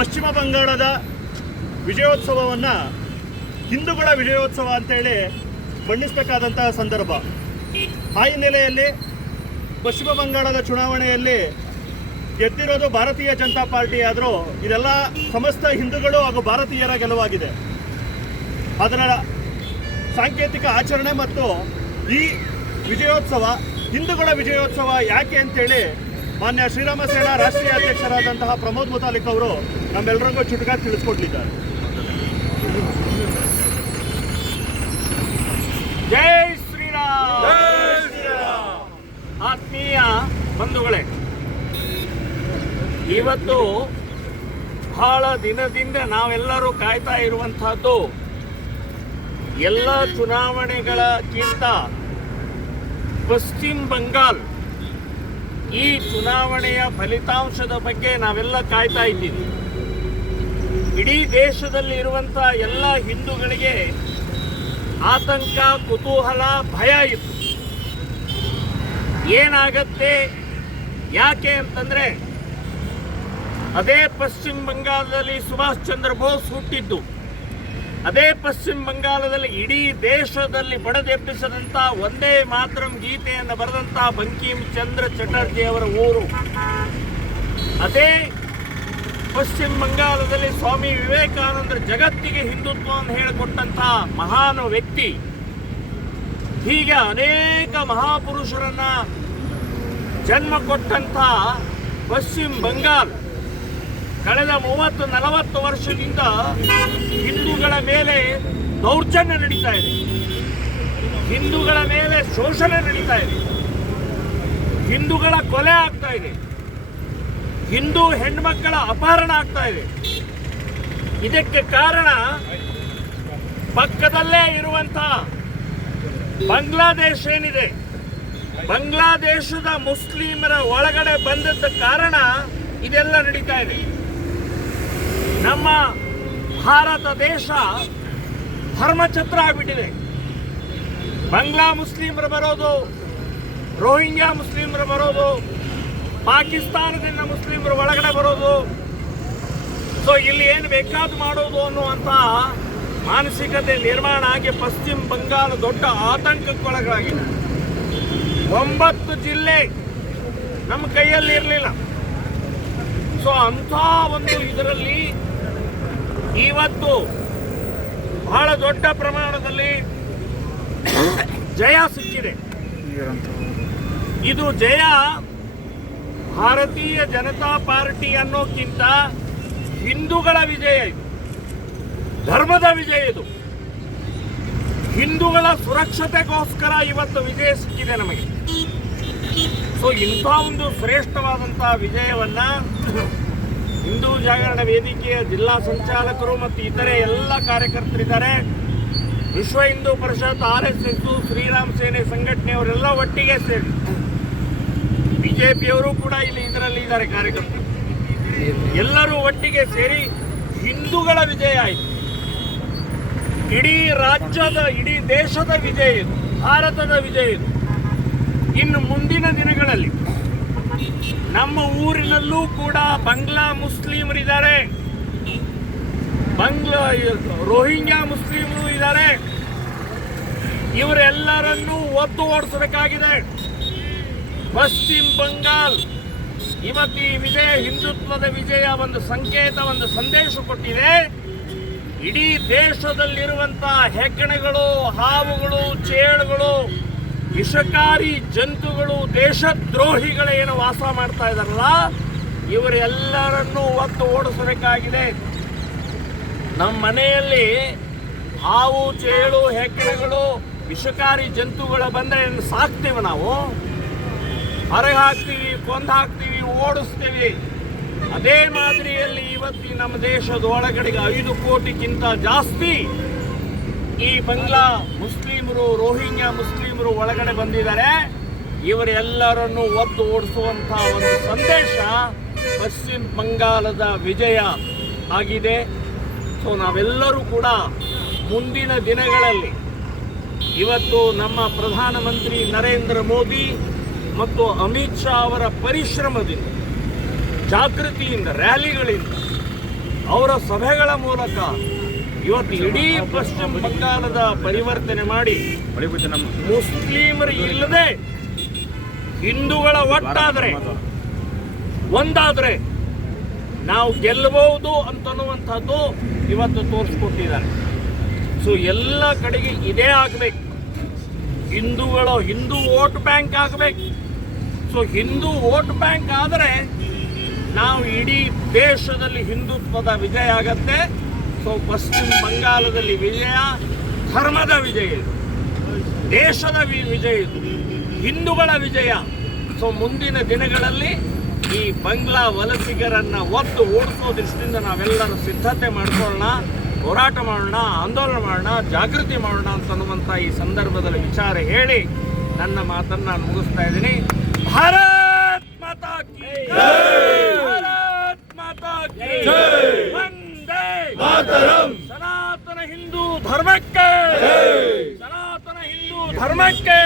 ಪಶ್ಚಿಮ ಬಂಗಾಳದ ವಿಜಯೋತ್ಸವವನ್ನು ಹಿಂದೂಗಳ ವಿಜಯೋತ್ಸವ ಅಂತೇಳಿ ಬಣ್ಣಿಸಬೇಕಾದಂತಹ ಸಂದರ್ಭ. ಆ ಹಿನ್ನೆಲೆಯಲ್ಲಿ ಪಶ್ಚಿಮ ಬಂಗಾಳದ ಚುನಾವಣೆಯಲ್ಲಿ ಗೆದ್ದಿರೋದು ಭಾರತೀಯ ಜನತಾ ಪಾರ್ಟಿ ಆದರೂ ಇದೆಲ್ಲ ಸಮಸ್ತ ಹಿಂದೂಗಳು ಹಾಗೂ ಭಾರತೀಯರ ಗೆಲುವಾಗಿದೆ. ಅದರ ಸಾಂಕೇತಿಕ ಆಚರಣೆ ಮತ್ತು ಈ ವಿಜಯೋತ್ಸವ ಹಿಂದೂಗಳ ವಿಜಯೋತ್ಸವ ಯಾಕೆ ಅಂತೇಳಿ ಮಾನ್ಯ ಶ್ರೀರಾಮ ಸೇನಾ ರಾಷ್ಟ್ರೀಯ ಅಧ್ಯಕ್ಷರಾದಂತಹ ಪ್ರಮೋದ್ ಮುತಾಲಿಕ್ ಅವರು ನಮ್ಮೆಲ್ಲರಿಗೂ ಚುಟುಕಾಗಿ ತಿಳಿಸ್ಕೊಟ್ಟಿದ್ದಾರೆ. ಜೈ ಶ್ರೀರಾಮ್. ಆತ್ಮೀಯ ಬಂಧುಗಳೇ, ಇವತ್ತು ಬಹಳ ದಿನದಿಂದ ನಾವೆಲ್ಲರೂ ಕಾಯ್ತಾ ಇರುವಂತಹದ್ದು ಎಲ್ಲ ಚುನಾವಣೆಗಳಕ್ಕಿಂತ ಪಶ್ಚಿಮ ಬಂಗಾಲ್ ಈ ಚುನಾವಣೆಯ ಫಲಿತಾಂಶದ ಬಗ್ಗೆ ನಾವೆಲ್ಲ ಕಾಯ್ತಾ ಇದ್ದೀವಿ. ಇಡೀ ದೇಶದಲ್ಲಿ ಇರುವಂಥ ಎಲ್ಲ ಹಿಂದೂಗಳಿಗೆ ಆತಂಕ, ಕುತೂಹಲ, ಭಯ ಇತ್ತು. ಏನಾಗತ್ತೆ, ಯಾಕೆ ಅಂತಂದ್ರೆ ಅದೇ ಪಶ್ಚಿಮ ಬಂಗಾಳದಲ್ಲಿ ಸುಭಾಷ್ ಚಂದ್ರ ಬೋಸ್ ಹುಟ್ಟಿದ್ದು, ಅದೇ ಪಶ್ಚಿಮ ಬಂಗಾಳದಲ್ಲಿ ಇಡೀ ದೇಶದಲ್ಲಿ ಬಡದೆಬ್ಬಿಸದಂತ ಒಂದೇ ಮಾತರಂ ಗೀತೆಯನ್ನು ಬರೆದಂತ ಬಂಕಿಮ್ ಚಂದ್ರ ಚಟರ್ಜಿ ಅವರ ಊರು, ಅದೇ ಪಶ್ಚಿಮ ಬಂಗಾಳದಲ್ಲಿ ಸ್ವಾಮಿ ವಿವೇಕಾನಂದರ ಜಗತ್ತಿಗೆ ಹಿಂದುತ್ವವನ್ನು ಹೇಳಿಕೊಟ್ಟಂತ ಮಹಾನ್ ವ್ಯಕ್ತಿ. ಹೀಗೆ ಅನೇಕ ಮಹಾಪುರುಷರನ್ನ ಜನ್ಮ ಕೊಟ್ಟಂತ ಪಶ್ಚಿಮ ಬಂಗಾಲ್ ಕಳೆದ 30-40 ವರ್ಷದಿಂದ ಹಿಂದೂಗಳ ಮೇಲೆ ದೌರ್ಜನ್ಯ ನಡೀತಾ ಇದೆ, ಹಿಂದೂಗಳ ಮೇಲೆ ಶೋಷಣೆ ನಡೀತಾ ಇದೆ, ಹಿಂದೂಗಳ ಕೊಲೆ ಆಗ್ತಾ ಇದೆ, ಹಿಂದೂ ಹೆಣ್ಮಕ್ಕಳ ಅಪಹರಣ ಆಗ್ತಾ ಇದೆ. ಇದಕ್ಕೆ ಕಾರಣ ಪಕ್ಕದಲ್ಲೇ ಇರುವಂತಹ ಬಾಂಗ್ಲಾದೇಶ ಏನಿದೆ, ಬಾಂಗ್ಲಾದೇಶದ ಮುಸ್ಲಿಮರ ಒಳಗಡೆ ಬಂದದ್ದ ಕಾರಣ ಇದೆಲ್ಲ ನಡೀತಾ ಇದೆ. ನಮ್ಮ ಭಾರತ ದೇಶ ಧರ್ಮಛತ್ರ ಆಗಿಬಿಟ್ಟಿದೆ. ಬಾಂಗ್ಲಾ ಮುಸ್ಲಿಮರು ಬರೋದು, ರೋಹಿಂಗ್ಯಾ ಮುಸ್ಲಿಮರು ಬರೋದು, ಪಾಕಿಸ್ತಾನದಿಂದ ಮುಸ್ಲಿಮರು ಒಳಗಡೆ ಬರೋದು, ಸೊ ಇಲ್ಲಿ ಏನು ಬೇಕಾದ್ರೂ ಮಾಡೋದು ಅನ್ನುವಂಥ ಮಾನಸಿಕತೆ ನಿರ್ಮಾಣ ಆಗಿ ಪಶ್ಚಿಮ ಬಂಗಾಳ ದೊಡ್ಡ ಆತಂಕಕ್ಕೊಳಗಾಗಿದೆ. 9 ಜಿಲ್ಲೆ ನಮ್ಮ ಕೈಯಲ್ಲಿ ಇರಲಿಲ್ಲ. ಸೊ ಅಂಥ ಒಂದು ಇದರಲ್ಲಿ ಇವತ್ತು ಬಹಳ ದೊಡ್ಡ ಪ್ರಮಾಣದಲ್ಲಿ ಜಯ ಸಿಕ್ಕಿದೆ. ಇದು ಜಯ ಭಾರತೀಯ ಜನತಾ ಪಾರ್ಟಿ ಅನ್ನೋಕ್ಕಿಂತ ಹಿಂದೂಗಳ ವಿಜಯ, ಇದು ಧರ್ಮದ ವಿಜಯ, ಇದು ಹಿಂದೂಗಳ ಸುರಕ್ಷತೆಗೋಸ್ಕರ ಇವತ್ತು ವಿಜಯ ಸಿಕ್ಕಿದೆ ನಮಗೆ. ಸೊ ಇಂಥ ಒಂದು ಶ್ರೇಷ್ಠವಾದಂತಹ ವಿಜಯವನ್ನ ಹಿಂದೂ ಜಾಗರಣ ವೇದಿಕೆಯ ಜಿಲ್ಲಾ ಸಂಚಾಲಕರು ಮತ್ತು ಇತರೆ ಎಲ್ಲ ಕಾರ್ಯಕರ್ತರಿದ್ದಾರೆ, ವಿಶ್ವ ಹಿಂದೂ ಪರಿಷತ್, RSS, ಶ್ರೀರಾಮ್ ಸೇನೆ ಸಂಘಟನೆಯವರೆಲ್ಲ ಒಟ್ಟಿಗೆ ಸೇರಿ, ಬಿಜೆಪಿಯವರು ಕೂಡ ಇದರಲ್ಲಿ ಇದ್ದಾರೆ ಕಾರ್ಯಕರ್ತರು, ಎಲ್ಲರೂ ಒಟ್ಟಿಗೆ ಸೇರಿ ಹಿಂದೂಗಳ ವಿಜಯ ಆಯಿತು. ಇಡೀ ರಾಜ್ಯದ, ಇಡೀ ದೇಶದ ವಿಜಯ ಇದು, ಭಾರತದ ವಿಜಯ ಇದು. ಇನ್ನು ಮುಂದಿನ ದಿನಗಳಲ್ಲಿ ನಮ್ಮ ಊರಿನಲ್ಲೂ ಕೂಡ ಬಾಂಗ್ಲಾ ಮುಸ್ಲಿಮರಿದ್ದಾರೆ, ರೋಹಿಂಗ್ಯಾ ಮುಸ್ಲಿಮರು ಇದ್ದಾರೆ. ಇವರೆಲ್ಲರನ್ನೂ ಒತ್ತು ಓಡಿಸಬೇಕಾಗಿದೆ. ಪಶ್ಚಿಮ ಬಂಗಾಲ್ ಇವತ್ತು ಈ ವಿಜಯ, ಹಿಂದುತ್ವದ ವಿಜಯ ಒಂದು ಸಂಕೇತ, ಒಂದು ಸಂದೇಶ ಕೊಟ್ಟಿದೆ. ಇಡೀ ದೇಶದಲ್ಲಿರುವಂತಹ ಹೆಗ್ಗಣಗಳು, ಹಾವುಗಳು, ಚೇಳುಗಳು, ವಿಷಕಾರಿ ಜಂತುಗಳು, ದೇಶದ್ರೋಹಿಗಳೇನು ವಾಸ ಮಾಡ್ತಾ ಇದ್ದಾರಲ್ಲ, ಇವರೆಲ್ಲರನ್ನೂ ಒತ್ತು ಓಡಿಸಬೇಕಾಗಿದೆ. ನಮ್ಮ ಮನೆಯಲ್ಲಿ ಹಾವು, ಚೇಳು, ಹೆಗ್ಗಣಗಳು, ವಿಷಕಾರಿ ಜಂತುಗಳು ಬಂದರೆ ಸಾಕ್ತೀವಿ, ನಾವು ಹೊರಗೆ ಹಾಕ್ತೀವಿ, ಕೊಂದು ಹಾಕ್ತೀವಿ, ಓಡಿಸ್ತೀವಿ. ಅದೇ ಮಾದರಿಯಲ್ಲಿ ಇವತ್ತು ನಮ್ಮ ದೇಶದ ಒಳಗಡೆಗೆ 5 ಕೋಟಿಗಿಂತ ಜಾಸ್ತಿ ಈ ಬಾಂಗ್ಲಾ ಮುಸ್ಲಿಮರು, ರೋಹಿಂಗ್ಯಾ ಮುಸ್ಲಿಮರು ಒಳಗಡೆ ಬಂದಿದ್ದಾರೆ. ಇವರೆಲ್ಲರನ್ನು ಒದ್ದು ಓಡಿಸುವಂತಹ ಒಂದು ಸಂದೇಶ ಪಶ್ಚಿಮ ಬಂಗಾಳದ ವಿಜಯ ಆಗಿದೆ. ಸೊ ನಾವೆಲ್ಲರೂ ಕೂಡ ಮುಂದಿನ ದಿನಗಳಲ್ಲಿ ಇವತ್ತು ನಮ್ಮ ಪ್ರಧಾನಮಂತ್ರಿ ನರೇಂದ್ರ ಮೋದಿ ಮತ್ತು ಅಮಿತ್ ಶಾ ಅವರ ಪರಿಶ್ರಮದಿಂದ, ಜಾಗೃತಿಯಿಂದ, ರ್ಯಾಲಿಗಳಿಂದ ಅವರ ಸಭೆಗಳ ಮೂಲಕ ಇವತ್ತು ಇಡೀ ಪಶ್ಚಿಮ ಬಂಗಾಳದ ಪರಿವರ್ತನೆ ಮಾಡಿ ಮುಸ್ಲಿಮರು ಇಲ್ಲದೆ ಹಿಂದೂಗಳ ಒಟ್ಟಾದರೆ ಒಂದಾದರೆ ನಾವು ಗೆಲ್ಲಬಹುದು ಅಂತನ್ನುವಂಥದ್ದು ಇವತ್ತು ತೋರಿಸ್ಕೊಟ್ಟಿದ್ದಾರೆ. ಸೊ ಎಲ್ಲ ಕಡೆಗೆ ಇದೇ ಆಗಬೇಕು. ಹಿಂದೂ ವೋಟ್ ಬ್ಯಾಂಕ್ ಆಗಬೇಕು. ಸೊ ಹಿಂದೂ ವೋಟ್ ಬ್ಯಾಂಕ್ ಆದರೆ ನಾವು ಇಡೀ ದೇಶದಲ್ಲಿ ಹಿಂದುತ್ವದ ವಿಜಯ ಆಗತ್ತೆ. ಸೊ ಪಶ್ಚಿಮ ಬಂಗಾಳದಲ್ಲಿ ವಿಜಯ ಧರ್ಮದ ವಿಜಯ ಇದು, ದೇಶದ ವಿಜಯ ಇದು, ಹಿಂದೂಗಳ ವಿಜಯ. ಸೊ ಮುಂದಿನ ದಿನಗಳಲ್ಲಿ ಈ ಬಂಗ್ಲಾ ವಲಸಿಗರನ್ನ ಒತ್ತು ಓಡಿಸೋ ದೃಷ್ಟಿಯಿಂದ ನಾವೆಲ್ಲರೂ ಸಿದ್ಧತೆ ಮಾಡ್ಕೊಳ್ಳೋಣ, ಹೋರಾಟ ಮಾಡೋಣ, ಆಂದೋಲನ ಮಾಡೋಣ, ಜಾಗೃತಿ ಮಾಡೋಣ ಅಂತನ್ನುವಂಥ ಈ ಸಂದರ್ಭದಲ್ಲಿ ವಿಚಾರ ಹೇಳಿ ನನ್ನ ಮಾತನ್ನು ನಾನು ಮುಗಿಸ್ತಾ ಇದ್ದೀನಿ. ಭಾರತ್ ಮಾತಾ ಕಿ ಜೈ! ಭಾರತ್ ಮಾತಾ ಕಿ ಜೈ! ವಂದೇ ಮಾತರಂ! ಸನಾತನ ಹಿಂದೂ ಧರ್ಮಕ್ಕೆ, ಸನಾತನ ಹಿಂದೂ ಧರ್ಮಕ್ಕೆ